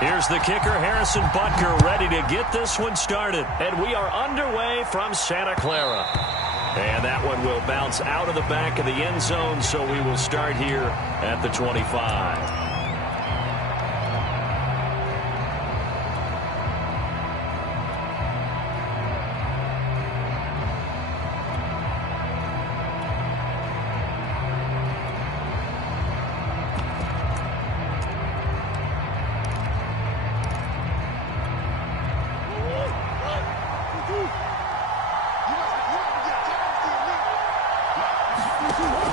Here's the kicker, Harrison Butker, ready to get this one started. And we are underway from Santa Clara. And that one will bounce out of the back of the end zone, so we will start here at the 25.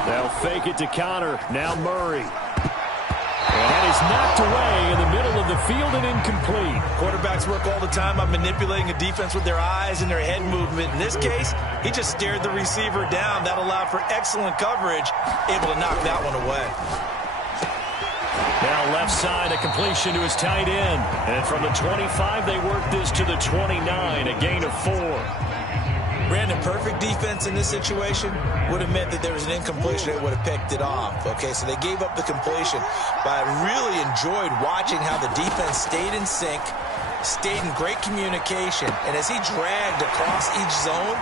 They'll fake it to counter. Now Murray. And he's knocked away in the middle of the field and incomplete. Quarterbacks work all the time on manipulating a defense with their eyes and their head movement. In this case, he just stared the receiver down. That allowed for excellent coverage, able to knock that one away. Now left side, a completion to his tight end. And from the 25, they work this to the 29, a gain of 4. Brandon, perfect defense in this situation would have meant that there was an incompletion. They would have picked it off. Okay, so they gave up the completion. But I really enjoyed watching how the defense stayed in sync, stayed in great communication. And as he dragged across each zone,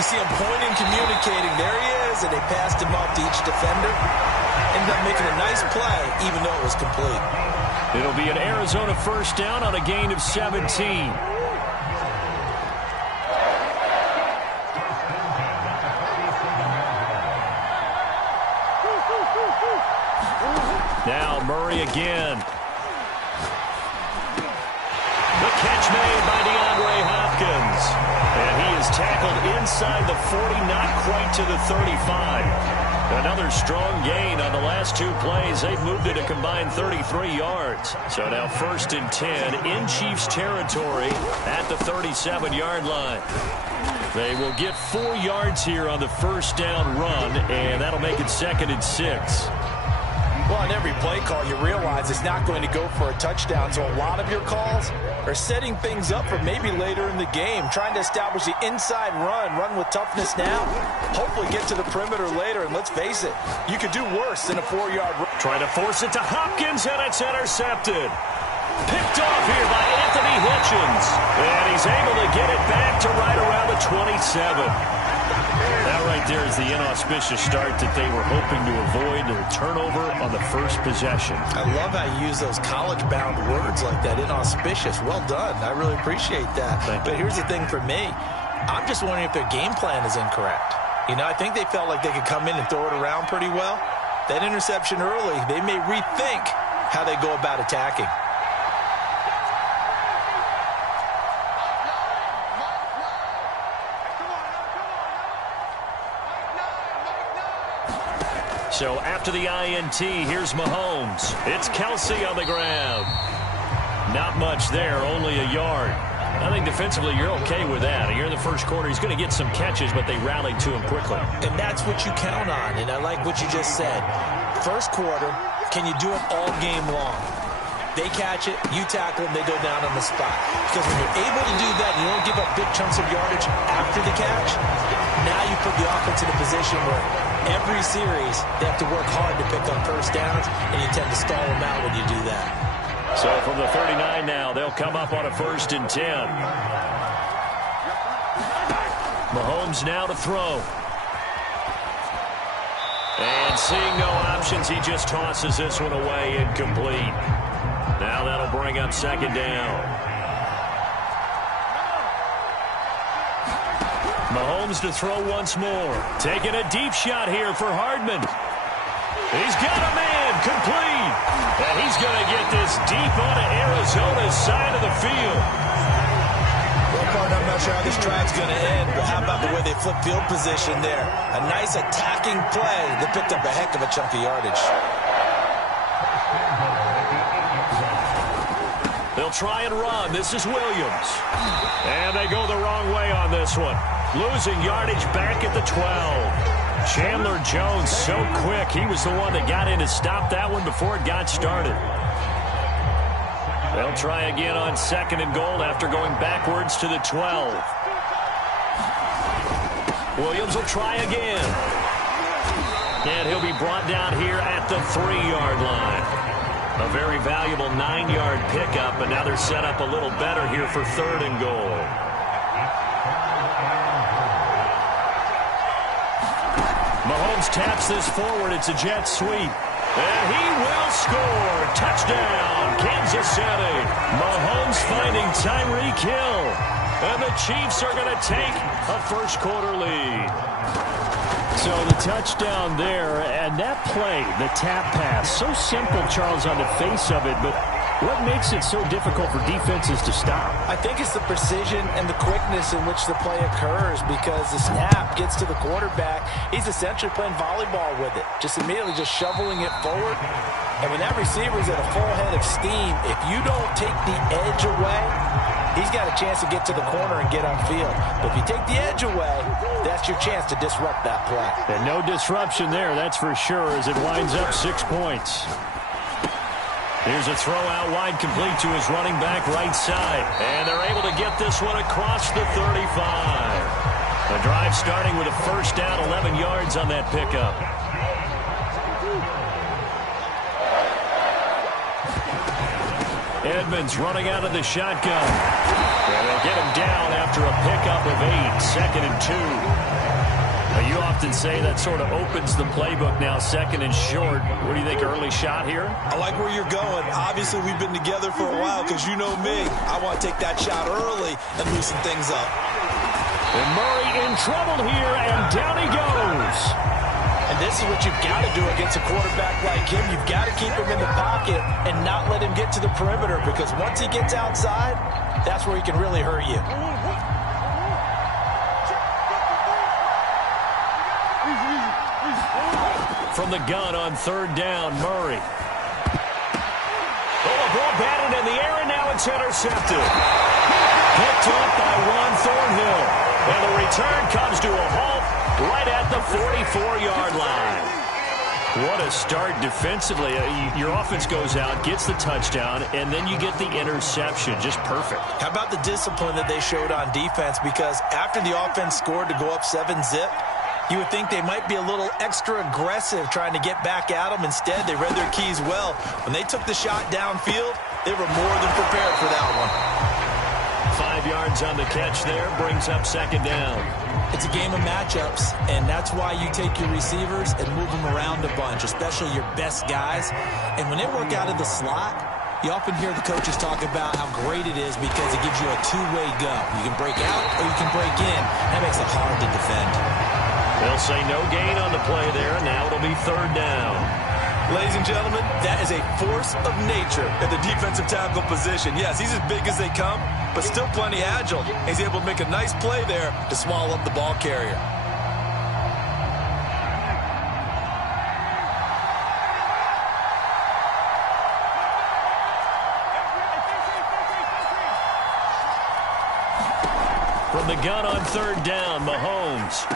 you see him pointing, communicating. There he is, and they passed him off to each defender. Ended up making a nice play, even though it was complete. It'll be an Arizona first down on a gain of 17. Now Murray again. The catch made by DeAndre Hopkins. And he is tackled inside the 40, not quite to the 35. Another strong gain on the last 2 plays. They've moved it a combined 33 yards. So now 1st and 10 in Chiefs territory at the 37-yard line. They will get 4 yards here on the first down run, and that'll make it 2nd and 6. Well, on every play call, you realize it's not going to go for a touchdown. So a lot of your calls are setting things up for maybe later in the game, trying to establish the inside run with toughness now, hopefully get to the perimeter later. And let's face it, you could do worse than a 4-yard run. Trying to force it to Hopkins, and it's intercepted. Picked off here by Anthony Hitchens. And he's able to get it back to right around the 27. That right there is the inauspicious start that they were hoping to avoid, a turnover on the first possession. I love how you use those college-bound words like that, inauspicious. Well done. I really appreciate that. But here's the thing for me. I'm just wondering if their game plan is incorrect. You know, I think they felt like they could come in and throw it around pretty well. That interception early, they may rethink how they go about attacking. So after the INT, here's Mahomes. It's Kelsey on the ground. Not much there, only a yard. I think defensively you're okay with that. Here in the first quarter, he's going to get some catches, but they rallied to him quickly. And that's what you count on, and I like what you just said. First quarter, can you do it all game long? They catch it, you tackle them, they go down on the spot. Because when you're able to do that, you don't give up big chunks of yardage after the catch. Now you put the offense in a position where every series they have to work hard to pick up first downs, and you tend to stall them out when you do that. So from the 39 now, they'll come up on a 1st and 10. Mahomes now to throw. And seeing no options, he just tosses this one away, incomplete. Now that'll bring up 2nd down. Mahomes to throw once more. Taking a deep shot here for Hardman. He's got a man, complete. And he's going to get this deep onto Arizona's side of the field. Well, partner, I'm not sure how this drive's going to end, but how about the way they flip field position there? A nice attacking play that picked up a heck of a chunk of yardage. They'll try and run. This is Williams. And they go the wrong way on this one. Losing yardage back at the 12. Chandler Jones so quick. He was the one that got in to stop that one before it got started. They'll try again on 2nd and goal after going backwards to the 12. Williams will try again. And he'll be brought down here at the 3-yard line. A very valuable 9-yard pickup, but now they're set up a little better here for 3rd and goal. Mahomes taps this forward. It's a jet sweep. And he will score. Touchdown, Kansas City. Mahomes finding Tyreek Hill. And the Chiefs are going to take a first-quarter lead. So the touchdown there, and that play, the tap pass, so simple, Charles, on the face of it, but what makes it so difficult for defenses to stop? I think it's the precision and the quickness in which the play occurs, because the snap gets to the quarterback. He's essentially playing volleyball with it, just immediately just shoveling it forward. And when that receiver's at a full head of steam, if you don't take the edge away, he's got a chance to get to the corner and get upfield. But if you take the edge away, that's your chance to disrupt that play. And no disruption there, that's for sure, as it winds up 6 points. Here's a throw out wide, complete to his running back right side. And they're able to get this one across the 35. The drive starting with a first down, 11 yards on that pickup. Edmonds running out of the shotgun. And they get him down after a pickup of 8, 2nd and 2. Now, you often say that sort of opens the playbook now, 2nd and short. What do you think, early shot here? I like where you're going. Obviously, we've been together for a while, because you know me. I want to take that shot early and loosen things up. And Murray in trouble here, and down he goes. And this is what you've got to do against a quarterback like him. You've got to keep him in the pocket and not let him get to the perimeter, because once he gets outside, that's where he can really hurt you. From the gun on 3rd down, Murray. Oh, a ball batted in the air, and now it's intercepted. Picked up by Juan Thornhill. And the return comes to a halt right at the 44-yard line. What a start defensively. Your offense goes out, gets the touchdown, and then you get the interception. Just perfect. How about the discipline that they showed on defense? Because after the offense scored to go up 7-zip, you would think they might be a little extra aggressive trying to get back at them. Instead, they read their keys well. When they took the shot downfield, they were more than prepared for that one. 5 yards on the catch there, brings up 2nd down. It's a game of matchups, and that's why you take your receivers and move them around a bunch, especially your best guys. And when they work out of the slot, you often hear the coaches talk about how great it is because it gives you a two-way go. You can break out or you can break in. That makes it hard to defend. They'll say no gain on the play there, and now it'll be 3rd down. Ladies and gentlemen, that is a force of nature at the defensive tackle position. Yes, he's as big as they come, but still plenty agile. He's able to make a nice play there to swallow up the ball carrier. From the gun on 3rd down, Mahomes.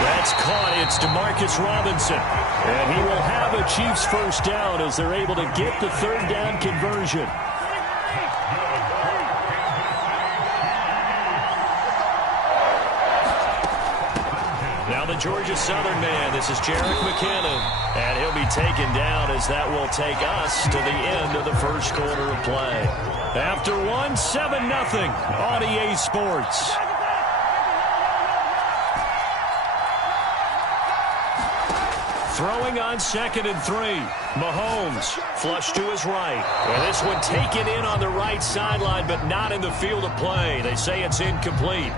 That's caught. It's Demarcus Robinson. And he will have a Chiefs first down as they're able to get the 3rd down conversion. Now the Georgia Southern man. This is Jerick McKinnon. And he'll be taken down as that will take us to the end of the first quarter of play. After one, 7-0 on EA Sports. Throwing on 2nd and 3. Mahomes flush to his right. And this one taken in on the right sideline, but not in the field of play. They say it's incomplete.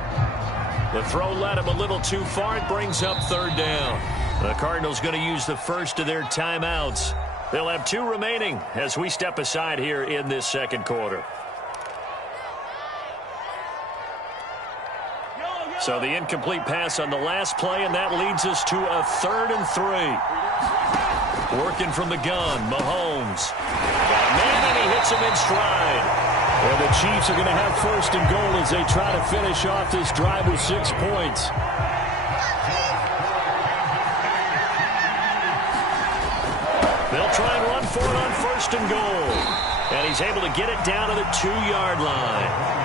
The throw led him a little too far. It brings up 3rd down. The Cardinals going to use the first of their timeouts. They'll have 2 remaining as we step aside here in this second quarter. So the incomplete pass on the last play, and that leads us to a 3rd and 3. Working from the gun, Mahomes. Got a man, and he hits him in stride. And the Chiefs are going to have 1st and goal as they try to finish off this drive with 6 points. They'll try and run for it on 1st and goal. And he's able to get it down to the 2-yard line.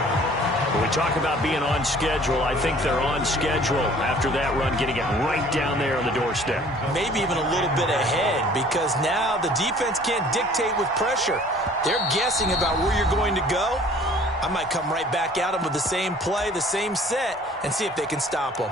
When we talk about being on schedule, I think they're on schedule after that run, getting it right down there on the doorstep. Maybe even a little bit ahead, because now the defense can't dictate with pressure. They're guessing about where you're going to go. I might come right back at them with the same play, the same set, and see if they can stop them.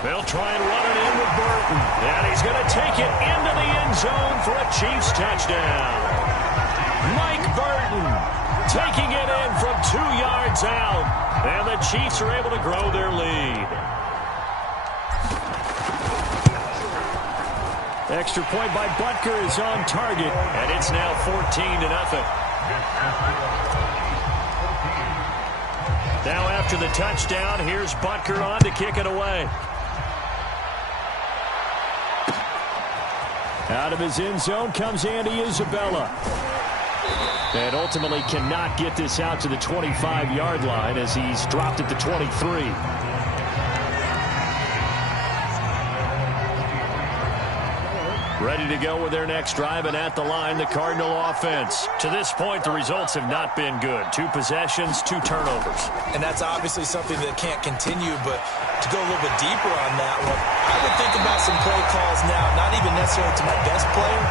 They'll try and run it in with Burton. And he's going to take it into the end zone for a Chiefs touchdown. Mike Burton taking it in from 2 yards out. And the Chiefs are able to grow their lead. Extra point by Butker is on target. And it's now 14-0. Now after the touchdown, here's Butker on to kick it away. Out of his end zone comes Andy Isabella. And ultimately cannot get this out to the 25-yard line as he's dropped at the 23. Ready to go with their next drive, and at the line, the Cardinal offense. To this point, the results have not been good. 2 possessions, 2 turnovers. And that's obviously something that can't continue, but to go a little bit deeper on that one, I would think about some play calls now, not even necessarily to my best player,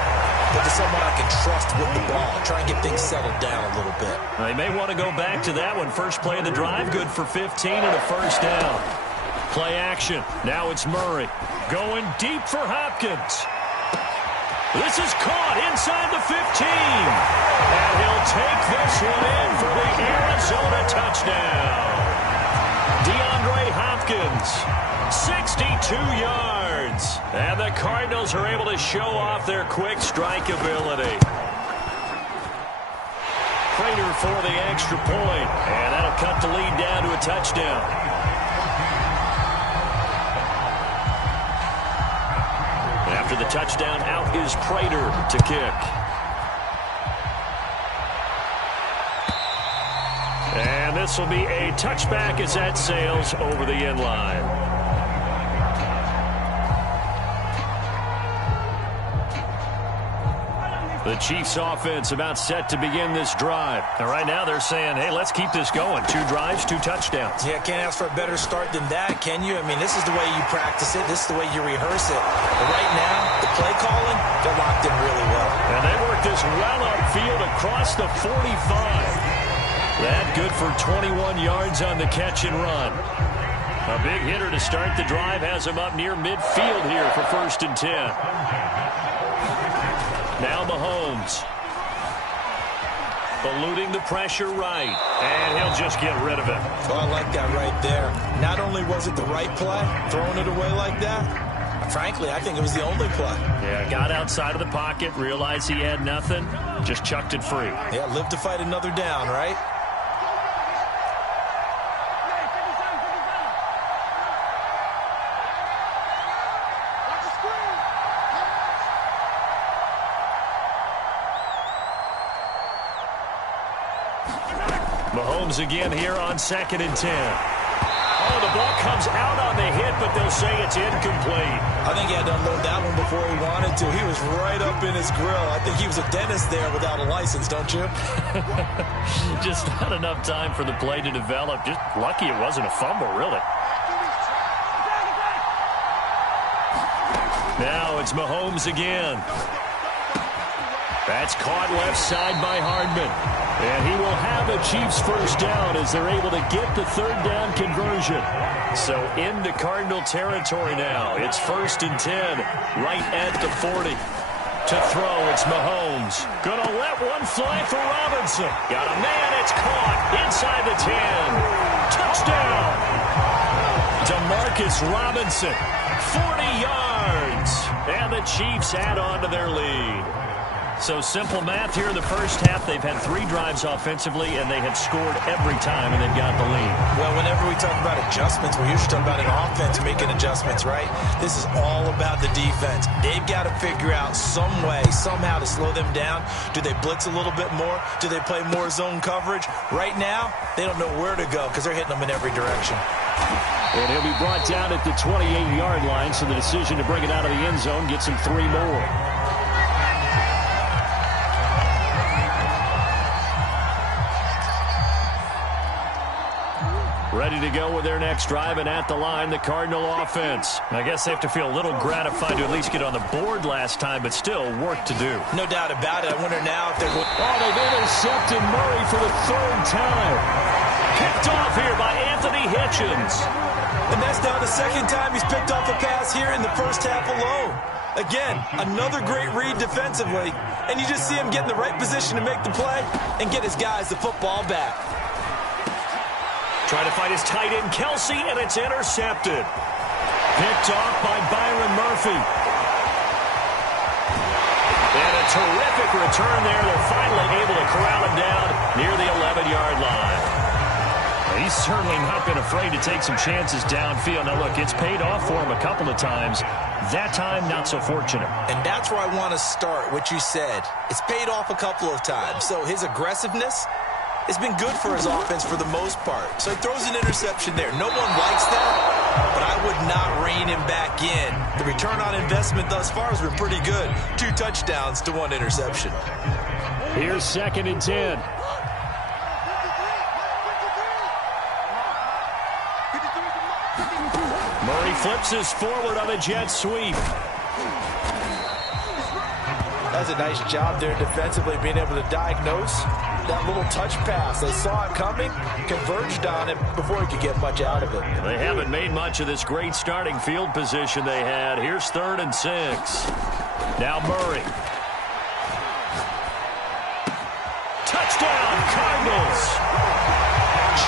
but to someone I can trust with the ball. Try and get things settled down a little bit. They may want to go back to that one. First play of the drive, good for 15 and a first down. Play action. Now it's Murray. Going deep for Hopkins. This is caught inside the 15. And he'll take this one in for the Arizona touchdown. DeAndre Hopkins, 62 yards. And the Cardinals are able to show off their quick strike ability. Prater for the extra point. And that'll cut the lead down to a touchdown. After the touchdown, out is Prater to kick. And this will be a touchback as that sails over the end line. The Chiefs offense about set to begin this drive. And right now they're saying, hey, let's keep this going. 2 drives, 2 touchdowns. Yeah, can't ask for a better start than that, can you? I mean, this is the way you practice it. This is the way you rehearse it. But right now, the play calling, they're locked in really well. And they work this well upfield across the 45. That good for 21 yards on the catch and run. A big hitter to start the drive has him up near midfield here for 1st and 10. Now Mahomes. Eluding the pressure right. And he'll just get rid of it. Oh, I like that right there. Not only was it the right play, throwing it away like that, frankly, I think it was the only play. Yeah, got outside of the pocket, realized he had nothing, just chucked it free. Yeah, live to fight another down, right? Mahomes again here on 2nd and 10. Oh, the ball comes out on the hit, but they'll say it's incomplete. I think he had to unload that one before he wanted to. He was right up in his grill. I think he was a dentist there without a license, don't you? Just not enough time for the play to develop. Just lucky it wasn't a fumble, really. Now it's Mahomes again. That's caught left side by Hardman. And he will have a Chiefs first down as they're able to get the 3rd down conversion. So into Cardinal territory now. It's 1st and 10, right at the 40. To throw, it's Mahomes. Gonna let one fly for Robinson. Got a man, it's caught inside the 10. Touchdown! DeMarcus Robinson, 40 yards. And the Chiefs add on to their lead. So simple math here in the first half. They've had 3 drives offensively, and they have scored every time, and they've got the lead. Well, whenever we talk about adjustments, we're usually talking about an offense making adjustments, right? This is all about the defense. They've got to figure out some way, somehow to slow them down. Do they blitz a little bit more? Do they play more zone coverage? Right now, they don't know where to go because they're hitting them in every direction. And he'll be brought down at the 28-yard line, so the decision to bring it out of the end zone gets him 3 more. Ready to go with their next drive, and at the line, the Cardinal offense. I guess they have to feel a little gratified to at least get on the board last time, but still work to do. No doubt about it. I wonder now if they're going... Oh, they've intercepted Murray for the 3rd time. Picked off here by Anthony Hitchens. And that's now the 2nd time he's picked off a pass here in the first half alone. Again, another great read defensively, and you just see him get in the right position to make the play and get his guys the football back. Trying to find his tight end, Kelsey, and it's intercepted. Picked off by Byron Murphy. And a terrific return there. They're finally able to corral him down near the 11-yard line. He's certainly not been afraid to take some chances downfield. Now, look, it's paid off for him a couple of times. That time, not so fortunate. And that's where I want to start, what you said. It's paid off a couple of times. So his aggressiveness has been good for his offense for the most part. So he throws an interception there. No one likes that, but I would not rein him back in. The return on investment thus far has been pretty good. 2 touchdowns to 1 interception. Here's 2nd and 10. Murray flips us forward on a jet sweep. That's a nice job there defensively, being able to diagnose that little touch pass. They saw it coming, converged on it before he could get much out of it. They haven't made much of this great starting field position they had. Here's 3rd and 6. Now Murray. Touchdown, Cardinals.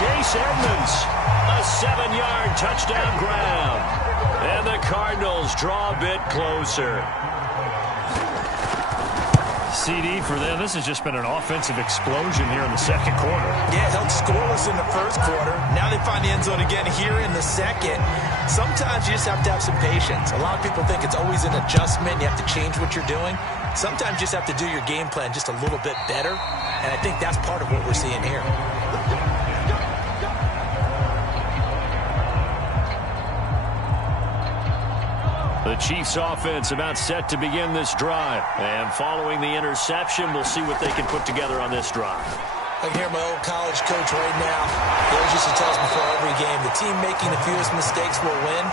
Chase Edmonds, a 7-yard touchdown grab. And the Cardinals draw a bit closer. CD for them. This has just been an offensive explosion here in the 2nd quarter. Yeah, held scoreless in the 1st quarter. Now they find the end zone again here in the 2nd. Sometimes you just have to have some patience. A lot of people think it's always an adjustment. You have to change what you're doing. Sometimes you just have to do your game plan just a little bit better. And I think that's part of what we're seeing here. The Chiefs offense about set to begin this drive. And following the interception, we'll see what they can put together on this drive. I can hear my old college coach right now. He always used to tell us before every game, the team making the fewest mistakes will win.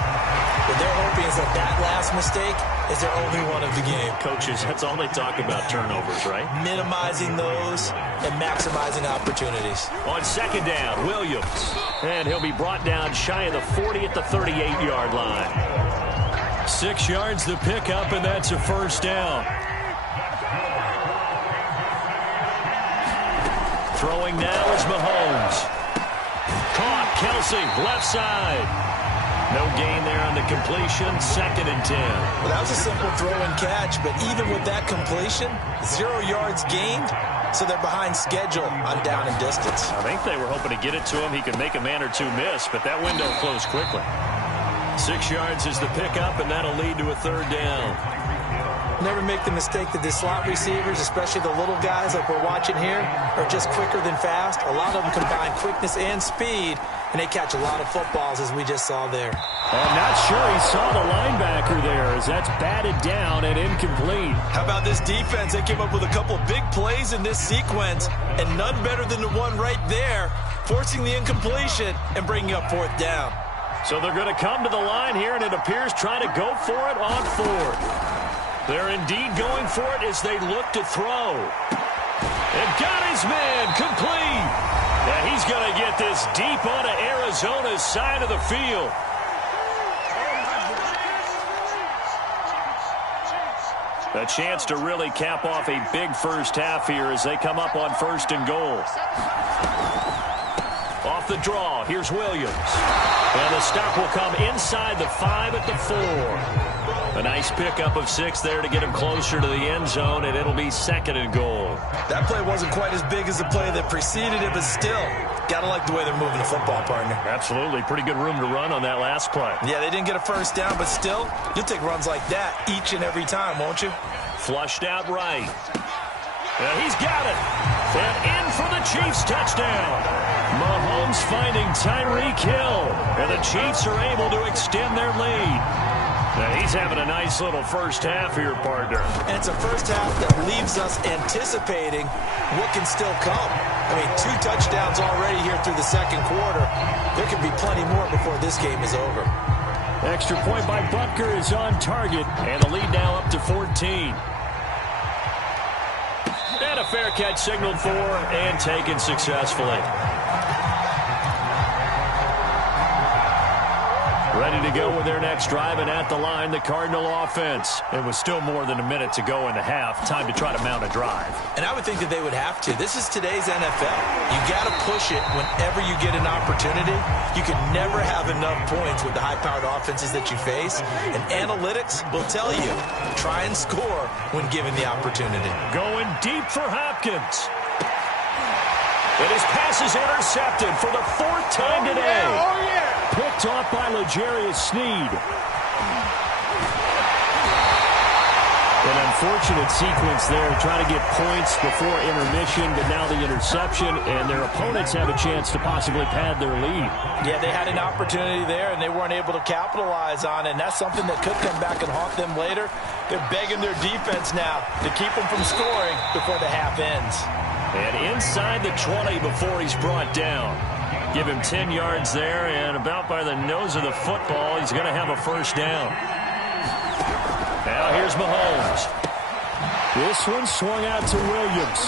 What they're hoping is that that last mistake is their only one of the game. Coaches, that's all they talk about, turnovers, right? Minimizing those and maximizing opportunities. On 2nd down, Williams. And he'll be brought down shy of the 40 at the 38-yard line. 6 yards the pickup, and that's a 1st down. Throwing now is Mahomes. Caught, Kelsey, left side. No gain there on the completion, 2nd and 10. Well, that was a simple throw and catch, but even with that completion, 0 yards gained, so they're behind schedule on down and distance. I think they were hoping to get it to him. He could make a man or 2 miss, but that window closed quickly. 6 yards is the pickup, and that'll lead to a 3rd down. Never make the mistake that the slot receivers, especially the little guys like we're watching here, are just quicker than fast. A lot of them combine quickness and speed, and they catch a lot of footballs, as we just saw there. I'm not sure he saw the linebacker there, as that's batted down and incomplete. How about this defense? They came up with a couple of big plays in this sequence, and none better than the one right there, forcing the incompletion and bringing up 4th down. So they're going to come to the line here, and it appears trying to go for it on 4th. They're indeed going for it as they look to throw. And got his man complete. And he's going to get this deep onto Arizona's side of the field. A chance to really cap off a big first half here as they come up on 1st and goal. Off the draw, here's Williams. And the stop will come inside the 5 at the 4. A nice pickup of 6 there to get him closer to the end zone, and it'll be 2nd and goal. That play wasn't quite as big as the play that preceded it, but still, got to like the way they're moving the football, partner. Absolutely. Pretty good room to run on that last play. Yeah, they didn't get a first down, but still, you'll take runs like that each and every time, won't you? Flushed out right. He's got it. And in for the Chiefs touchdown. Mahomes finding Tyreek Hill. And the Chiefs are able to extend their lead. Now he's having a nice little first half here, partner. And it's a first half that leaves us anticipating what can still come. I mean, 2 touchdowns already here through the second quarter. There could be plenty more before this game is over. Extra point by Butker is on target. And the lead now up to 14. And a fair catch signaled for and taken successfully. Ready to go with their next drive, and at the line, the Cardinal offense. It was still more than a minute to go in the half. Time to try to mount a drive. And I would think that they would have to. This is today's NFL. You got to push it whenever you get an opportunity. You can never have enough points with the high-powered offenses that you face. And analytics will tell you, try and score when given the opportunity. Going deep for Hopkins. And his pass is intercepted for the 4th time today. Oh, yeah. Picked off by L'Jarius Sneed. An unfortunate sequence there, trying to get points before intermission, but now the interception, and their opponents have a chance to possibly pad their lead. Yeah, they had an opportunity there, and they weren't able to capitalize on it, and that's something that could come back and haunt them later. They're begging their defense now to keep them from scoring before the half ends. And inside the 20 before he's brought down. Give him 10 yards there, and about by the nose of the football, he's going to have a first down. Now here's Mahomes. This one swung out to Williams.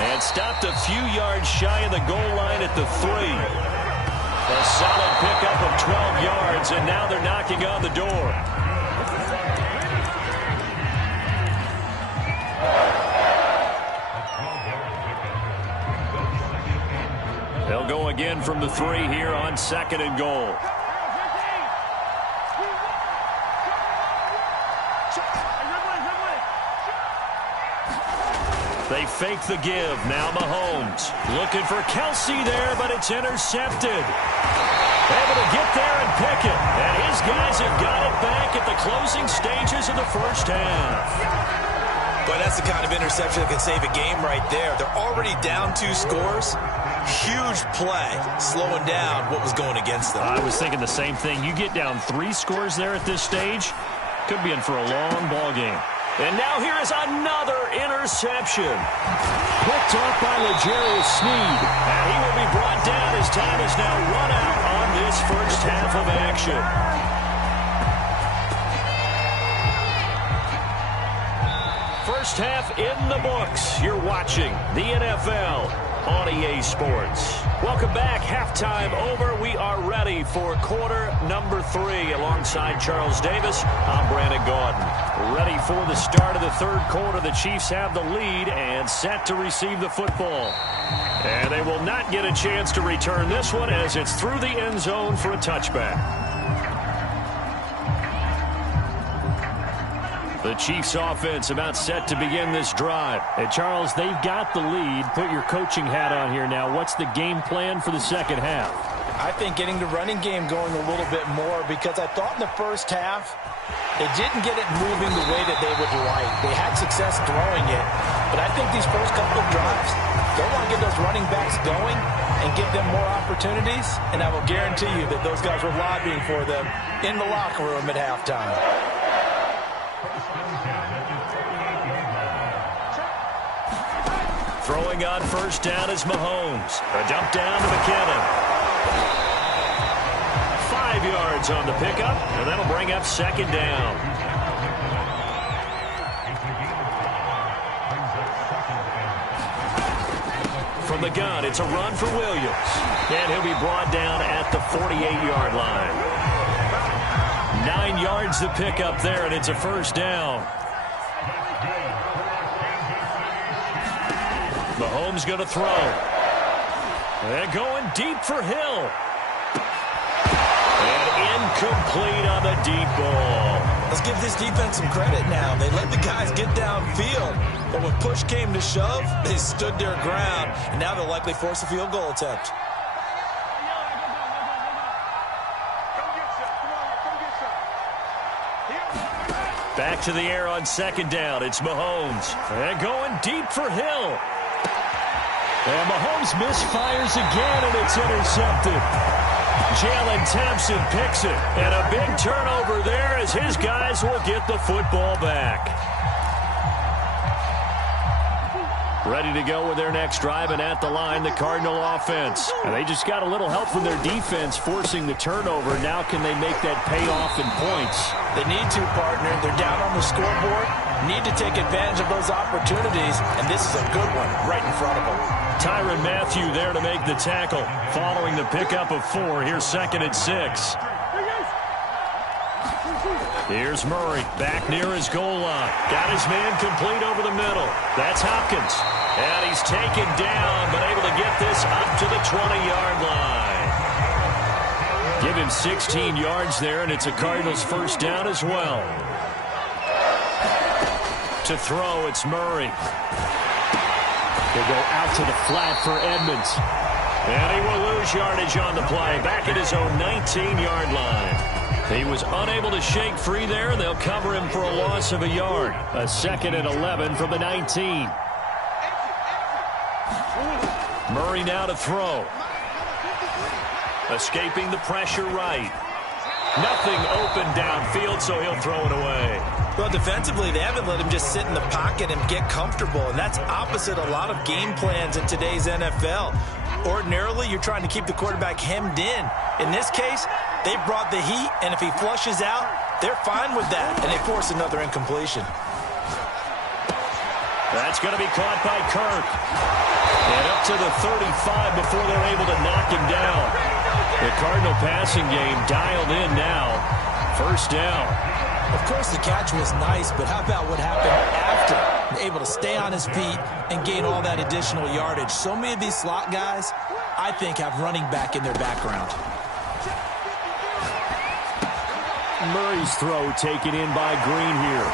And stopped a few yards shy of the goal line at the 3. A solid pickup of 12 yards, and now they're knocking on the door. They'll go again from the 3 here on 2nd and goal. They fake the give. Now Mahomes looking for Kelsey there, but it's intercepted. Able to get there and pick it. And his guys have got it back at the closing stages of the first half. But that's the kind of interception that can save a game right there. They're already down 2 scores. Huge play, slowing down what was going against them. I was thinking the same thing. You get down 3 scores there at this stage, could be in for a long ball game. And now here is another interception. Picked off by L'Jarius Sneed. And he will be brought down as time is now run out on this first half of action. First half in the books. You're watching the NFL on EA Sports. Welcome back. Halftime over. We are ready for quarter number 3. Alongside Charles Davis, I'm Brandon Gaudin. Ready for the start of the third quarter. The Chiefs have the lead and set to receive the football. And they will not get a chance to return this one as it's through the end zone for a touchback. The Chiefs offense about set to begin this drive. And Charles, they've got the lead. Put your coaching hat on here now. What's the game plan for the second half? I think getting the running game going a little bit more, because I thought in the first half they didn't get it moving the way that they would like. They had success throwing it, but I think these first couple of drives, they want to get those running backs going and give them more opportunities, and I will guarantee you that those guys were lobbying for them in the locker room at halftime. Throwing on first down is Mahomes. A dump down to McKinnon. 5 yards on the pickup, and that'll bring up second down. From the gun, it's a run for Williams. And he'll be brought down at the 48-yard line. 9 yards to pick up there, and it's a first down. Mahomes going to throw. And going deep for Hill. And incomplete on the deep ball. Let's give this defense some credit now. They let the guys get downfield, but when push came to shove, they stood their ground, and now they'll likely force a field goal attempt. Back to the air on second down. It's Mahomes. And going deep for Hill. And Mahomes misfires again, and it's intercepted. Jalen Thompson picks it. And a big turnover there as his guys will get the football back. Ready to go with their next drive, and at the line, the Cardinal offense. And they just got a little help from their defense forcing the turnover. Now can they make that pay off in points? They need to, partner. They're down on the scoreboard. Need to take advantage of those opportunities, and this is a good one right in front of them. Tyrann Mathieu there to make the tackle. Following the pickup of 4, here's 2nd and 6. Here's Murray, back near his goal line. Got his man complete over the middle. That's Hopkins. And he's taken down, but able to get this up to the 20-yard line. Give him 16 yards there, and it's a Cardinals first down as well. To throw, it's Murray. They go out to the flat for Edmonds. And he will lose yardage on the play, back at his own 19-yard line. He was unable to shake free there. They'll cover him for a loss of a yard. A 2nd and 11 from the 19. Murray now to throw. Escaping the pressure right. Nothing open downfield, so he'll throw it away. Well, defensively, they haven't let him just sit in the pocket and get comfortable, and that's opposite a lot of game plans in today's NFL. Ordinarily, you're trying to keep the quarterback hemmed in. In this case, they brought the heat, and if he flushes out, they're fine with that, and they force another incompletion. That's going to be caught by Kirk. And up to the 35 before they're able to knock him down. The Cardinal passing game dialed in now. First down. Of course, the catch was nice, but how about what happened after? Able to stay on his feet and gain all that additional yardage. So many of these slot guys, I think, have running back in their background. Murray's throw taken in by Green here.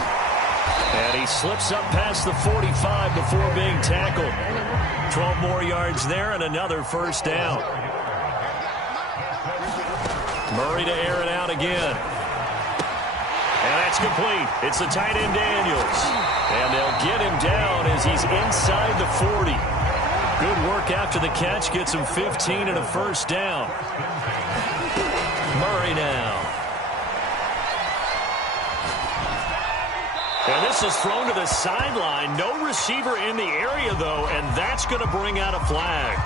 And he slips up past the 45 before being tackled. 12 more yards there and another first down. Murray to air it out again. And that's complete. It's the tight end Daniels. And they'll get him down as he's inside the 40. Good work after the catch. Gets him 15 and a first down. Murray now. And this is thrown to the sideline. No receiver in the area, though, and that's going to bring out a flag.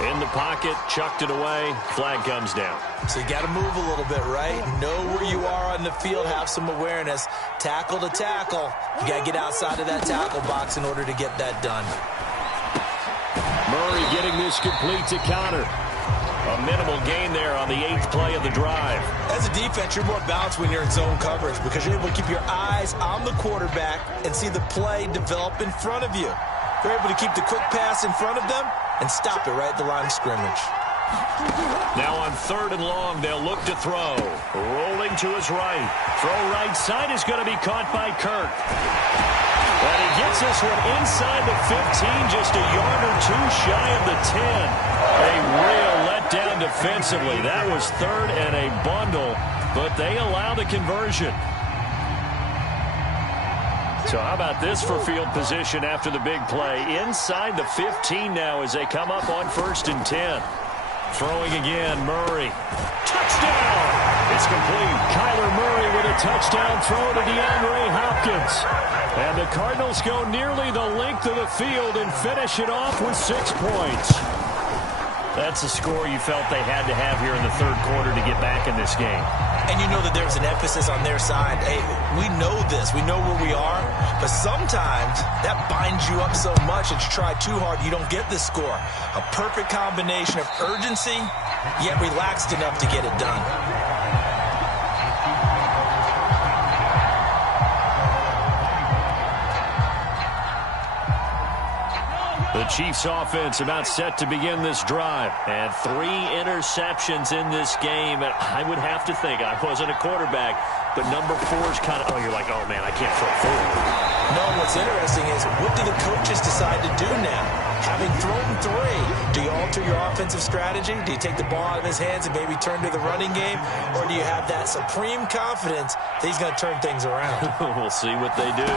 In the pocket, chucked it away. Flag comes down. So you got to move a little bit, right? Know where you are on the field. Have some awareness. Tackle to tackle. You got to get outside of that tackle box in order to get that done. Murray getting this complete to Connor. A minimal gain there on the 8th play of the drive. As a defense, you're more balanced when you're in zone coverage because you're able to keep your eyes on the quarterback and see the play develop in front of you. You're able to keep the quick pass in front of them and stop it right at the line of scrimmage. Now on 3rd and long, they'll look to throw. Rolling to his right. Throw right side is going to be caught by Kirk. And he gets this one inside the 15, just a yard or two shy of the 10. A real letdown defensively. That was 3rd and a bundle, but they allow the conversion. So how about this for field position after the big play? Inside the 15 now as they come up on 1st and 10. Throwing again, Murray. Touchdown! It's complete. Kyler Murray with a touchdown throw to DeAndre Hopkins. And the Cardinals go nearly the length of the field and finish it off with 6 points. That's a score you felt they had to have here in the 3rd quarter to get back in this game. And you know that there's an emphasis on their side. Hey, we know this. We know where we are. But sometimes that binds you up so much that you try too hard, you don't get this score. A perfect combination of urgency, yet relaxed enough to get it done. The Chiefs offense about set to begin this drive. And 3 interceptions in this game. And I would have to think, I wasn't a quarterback, but number 4 is kind of, you're like, oh, man, I can't throw 4. No, what's interesting is what do the coaches decide to do now? Having thrown 3, do you alter your offensive strategy? Do you take the ball out of his hands and maybe turn to the running game? Or do you have that supreme confidence that he's going to turn things around? We'll see what they do.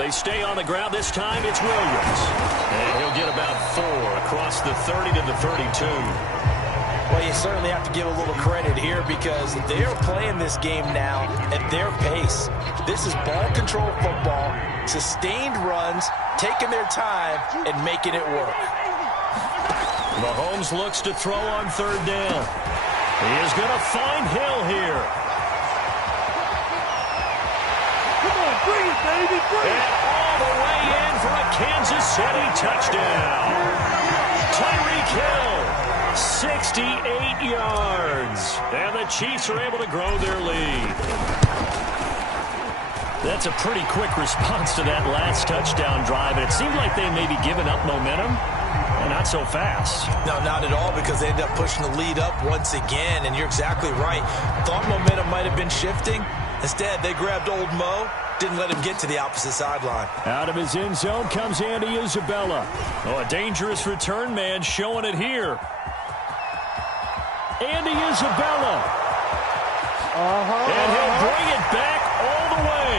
They stay on the ground. This time it's Williams. And he'll get about 4 across the 30 to the 32. Well, you certainly have to give a little credit here because they are playing this game now at their pace. This is ball control football, sustained runs, taking their time, and making it work. Mahomes looks to throw on 3rd down. He is going to find Hill here. Come on, bring it, baby, bring it. And all the way in for a Kansas City touchdown. Tyreek Hill. 68 yards. And the Chiefs are able to grow their lead. That's a pretty quick response to that last touchdown drive. And it seemed like they may be giving up momentum. And not so fast. No, not at all, because they ended up pushing the lead up once again. And you're exactly right. Thought momentum might have been shifting. Instead, they grabbed old Mo. Didn't let him get to the opposite sideline. Out of his end zone comes Andy Isabella. Oh, a dangerous return man showing it here. Andy Isabella. And he'll bring it back all the way.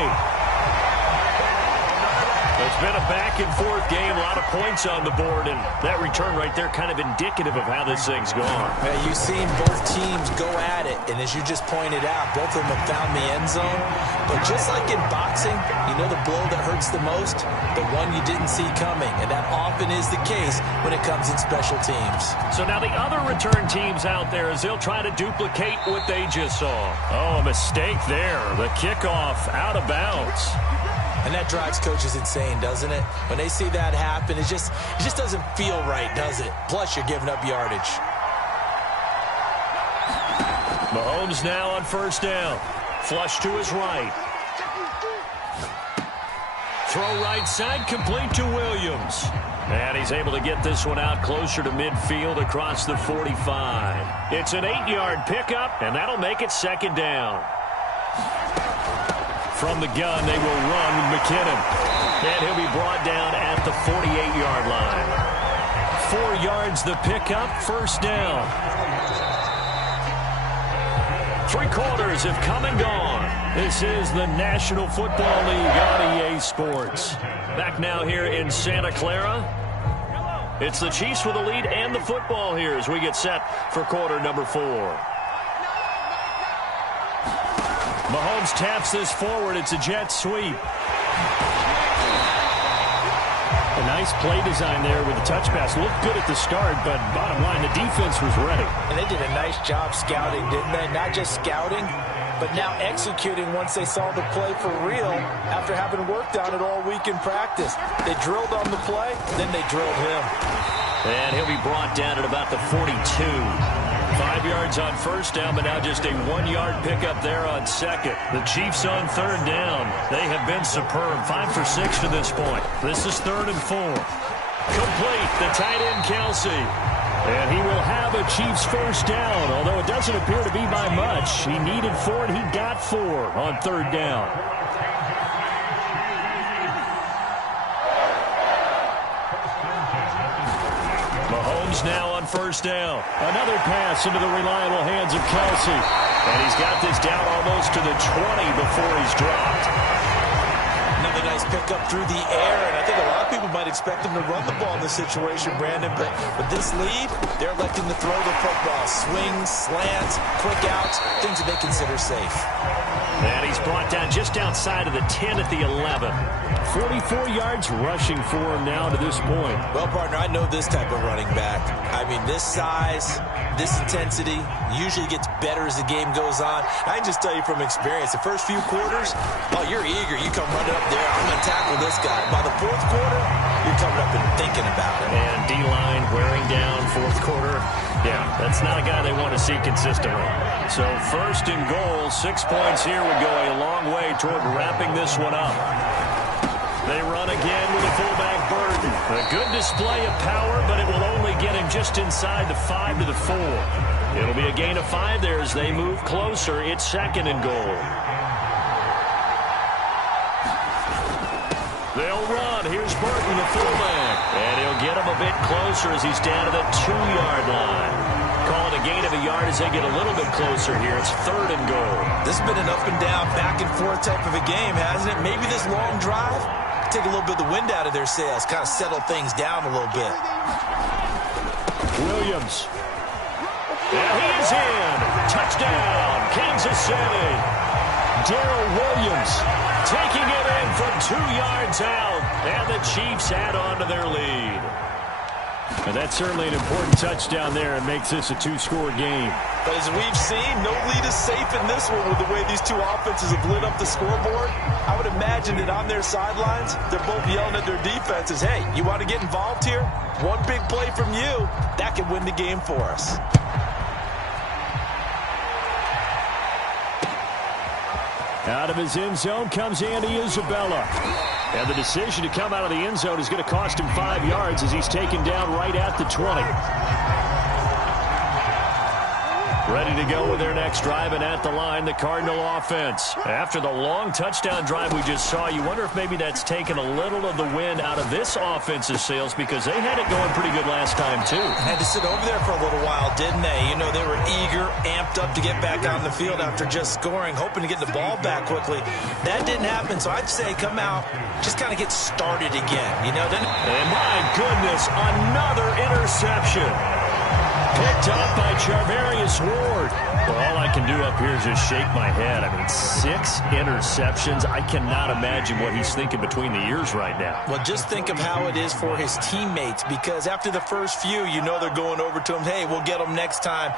It's been a back-and-forth game, a lot of points on the board, and that return right there kind of indicative of how this thing's gone. Yeah, you've seen both teams go at it, and as you just pointed out, both of them have found the end zone. But just like in boxing, you know the blow that hurts the most? The one you didn't see coming, and that often is the case when it comes in special teams. So now the other return teams out there as they'll try to duplicate what they just saw. Oh, a mistake there. The kickoff out of bounds. And that drives coaches insane, doesn't it? When they see that happen, it just doesn't feel right, does it? Plus, you're giving up yardage. Mahomes now on 1st down. Flush to his right. Throw right side, complete to Williams. And he's able to get this one out closer to midfield across the 45. It's an 8-yard pickup, and that'll make it 2nd down. From the gun, they will run with McKinnon. And he'll be brought down at the 48-yard line. 4 yards the pickup, 1st down. 3 quarters have come and gone. This is the National Football League on EA Sports. Back now here in Santa Clara. It's the Chiefs with the lead and the football here as we get set for quarter number 4. Mahomes taps this forward. It's a jet sweep. A nice play design there with the touch pass. Looked good at the start, but bottom line, the defense was ready. And they did a nice job scouting, didn't they? Not just scouting, but now executing once they saw the play for real after having worked on it all week in practice. They drilled on the play, then they drilled him. And he'll be brought down at about the 42. 5 yards on 1st down, but now just a 1-yard pickup there on 2nd. The Chiefs on 3rd down. They have been superb. 5 for 6 to this point. This is 3rd and 4. Complete. The tight end, Kelsey. And he will have a Chiefs 1st down, although it doesn't appear to be by much. He needed 4, and he got 4 on 3rd down. Mahomes now on 1st down. Another pass into the reliable hands of Kelsey. And he's got this down almost to the 20 before he's dropped. Another nice pickup through the air, and I think a lot of people might expect him to run the ball in this situation, Brandon, but with this lead, they're electing to throw the football. Swings, slants, quick outs, things that they consider safe. And he's brought down just outside of the 10 at the 11. 44 yards rushing for him now to this point. Well, partner, I know this type of running back. I mean, this size, this intensity usually gets better as the game goes on. I can just tell you from experience, the first few quarters, oh, you're eager. You come running up there, I'm going to tackle this guy. By the 4th quarter, you're coming up and thinking about it. And D-line wearing down 4th quarter. Yeah, that's not a guy they want to see consistently. So 1st and goal, 6 points here would go a long way toward wrapping this one up. They run again with a fullback Burton. A good display of power, but it will only get him just inside the 5 to the 4. It'll be a gain of 5 there as they move closer. It's 2nd and goal. They'll run. Here's Burton, the fullback. And he'll get him a bit closer as he's down to the 2-yard line. Call it a gain of a yard as they get a little bit closer here. It's 3rd and goal. This has been an up and down, back and forth type of a game, hasn't it? Maybe this long drive, take a little bit of the wind out of their sails, kind of settle things down a little bit. Williams. And he is in. Touchdown, Kansas City. Darrell Williams taking it in from 2 yards out. And the Chiefs add on to their lead. And that's certainly an important touchdown there and makes this a 2-score game. But as we've seen, no lead is safe in this one with the way these two offenses have lit up the scoreboard. I would imagine that on their sidelines, they're both yelling at their defenses, hey, you want to get involved here? One big play from you, that could win the game for us. Out of his end zone comes Andy Isabella. And the decision to come out of the end zone is going to cost him 5 yards as he's taken down right at the 20. Ready to go with their next drive, and at the line, the Cardinal offense. After the long touchdown drive we just saw, you wonder if maybe that's taken a little of the wind out of this offensive sails because they had it going pretty good last time, too. Had to sit over there for a little while, didn't they? You know, they were eager, amped up to get back on the field after just scoring, hoping to get the ball back quickly. That didn't happen, so I'd say come out, just kind of get started again. You know, then. And my goodness, another interception. Picked up by Charvarius Ward. Well, all I can do up here is just shake my head. I mean, 6 interceptions. I cannot imagine what he's thinking between the ears right now. Well, just think of how it is for his teammates, because after the first few, you know they're going over to him, hey, we'll get them next time.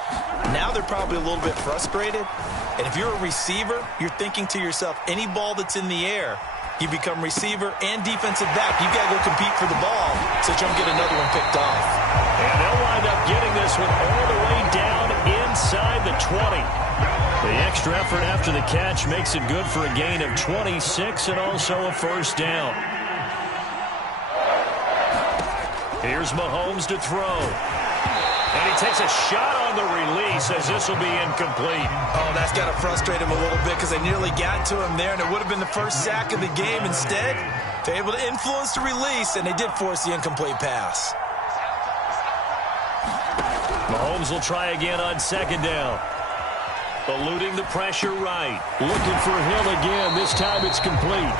Now they're probably a little bit frustrated. And if you're a receiver, you're thinking to yourself, any ball that's in the air, you become receiver and defensive back. You've got to go compete for the ball so that you don't get another one picked off. And they'll wind up getting this one all the way down inside the 20. The extra effort after the catch makes it good for a gain of 26 and also a first down. Here's Mahomes to throw. And he takes a shot on the release as this will be incomplete. Oh, that's got to frustrate him a little bit because they nearly got to him there, and it would have been the first sack of the game. Instead, they're able to influence the release, and they did force the incomplete pass. Mahomes will try again on 2nd down. Eluding the pressure right. Looking for Hill again. This time it's complete.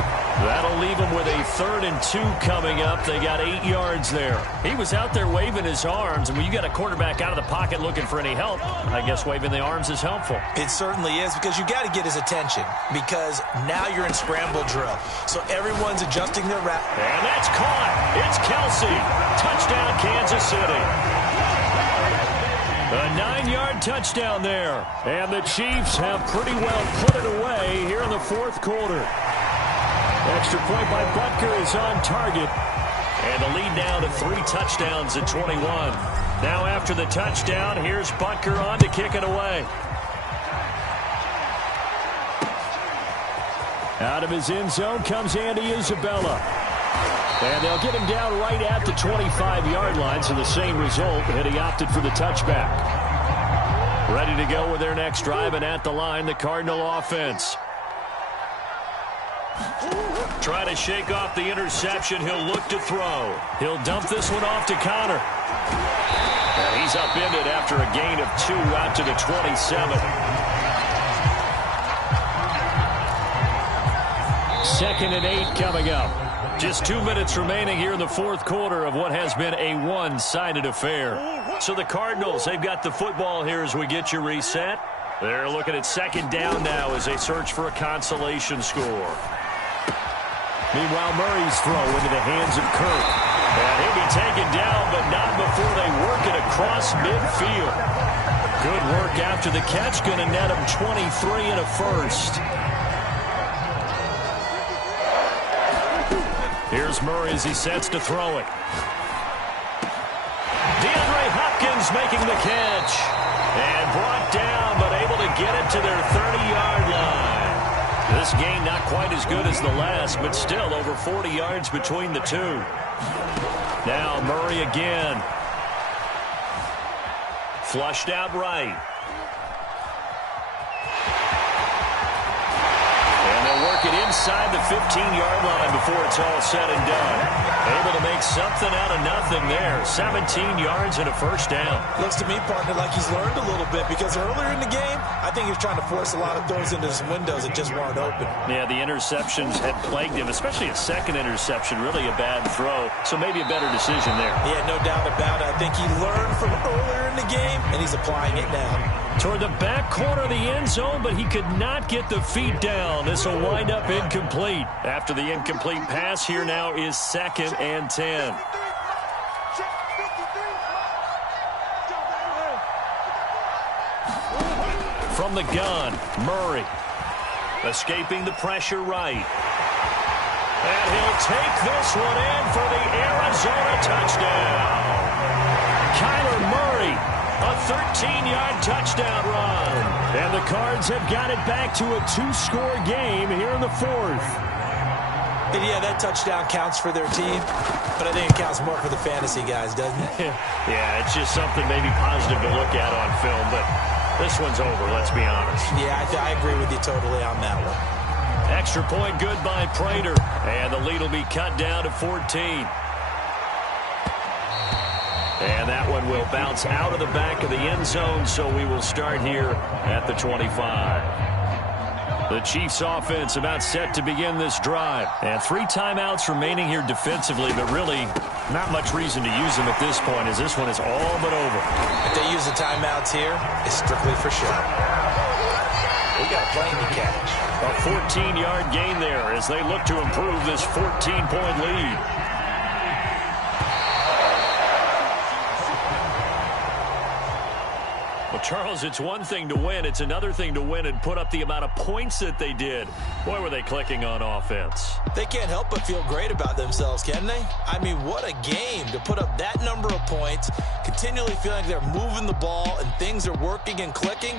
That'll leave him with a 3rd and 2 coming up. They got 8 yards there. He was out there waving his arms, and when you got a quarterback out of the pocket looking for any help, I guess waving the arms is helpful. It certainly is, because you got to get his attention, because now you're in scramble drill. So everyone's adjusting their route. And that's caught. It's Kelsey. Touchdown, Kansas City. A 9-yard touchdown there. And the Chiefs have pretty well put it away here in the 4th quarter. Extra point by Butker is on target. And the lead down to 3 touchdowns at 21. Now after the touchdown, here's Butker on to kick it away. Out of his end zone comes Andy Isabella. And they'll get him down right at the 25-yard line, so the same result, and he opted for the touchback. Ready to go with their next drive, and at the line, the Cardinal offense. Trying to shake off the interception. He'll look to throw. He'll dump this one off to Connor. And he's upended after a gain of 2 out to the 27. 2nd and 8 coming up. Just 2 minutes remaining here in the 4th quarter of what has been a one-sided affair. So the Cardinals, they've got the football here as we get you reset. They're looking at 2nd down now as they search for a consolation score. Meanwhile, Murray's throw into the hands of Kirk. And he'll be taken down, but not before they work it across midfield. Good work after the catch. Going to net him 23 and a first. Here's Murray as he sets to throw it. DeAndre Hopkins making the catch. And brought down, but able to get it to their 30-yard line. This game not quite as good as the last, but still over 40 yards between the two. Now Murray again. Flushed out right. And they'll work it inside the 15-yard line before it's all said and done. Able to make something out of nothing there. 17 yards and a first down. Looks to me, partner, like he's learned a little bit because earlier in the game, I think he was trying to force a lot of throws into some windows that just weren't open. Yeah, the interceptions had plagued him, especially a second interception. Really a bad throw, so maybe a better decision there. Yeah, no doubt about it. I think he learned from earlier in the game, and he's applying it now. Toward the back corner of the end zone, but he could not get the feet down. This will wind up incomplete. After the incomplete pass, here now is 2nd and 10. From the gun, Murray. Escaping the pressure right. And he'll take this one in for the Arizona touchdown. Kyler Murray. A 13-yard touchdown run. And the Cards have got it back to a 2-score game here in the 4th. And yeah, that touchdown counts for their team, but I think it counts more for the fantasy guys, doesn't it? Yeah, it's just something maybe positive to look at on film, but this one's over, let's be honest. Yeah, I agree with you totally on that one. Extra point good by Prater, and the lead will be cut down to 14. And that one will bounce out of the back of the end zone, so we will start here at the 25. The Chiefs offense about set to begin this drive. And 3 timeouts remaining here defensively, but really not much reason to use them at this point as this one is all but over. If they use the timeouts here, it's strictly for show. We got a plane to catch. A 14-yard gain there as they look to improve this 14-point lead. Well, Charles, it's one thing to win. It's another thing to win and put up the amount of points that they did. Boy, were they clicking on offense. They can't help but feel great about themselves, can they? I mean, what a game to put up that number of points, continually feeling like they're moving the ball and things are working and clicking.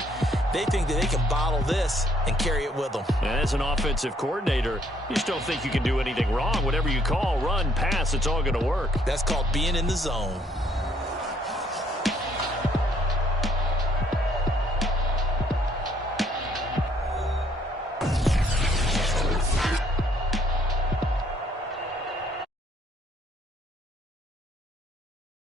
They think that they can bottle this and carry it with them. And as an offensive coordinator, you just don't think you can do anything wrong. Whatever you call, run, pass, it's all going to work. That's called being in the zone.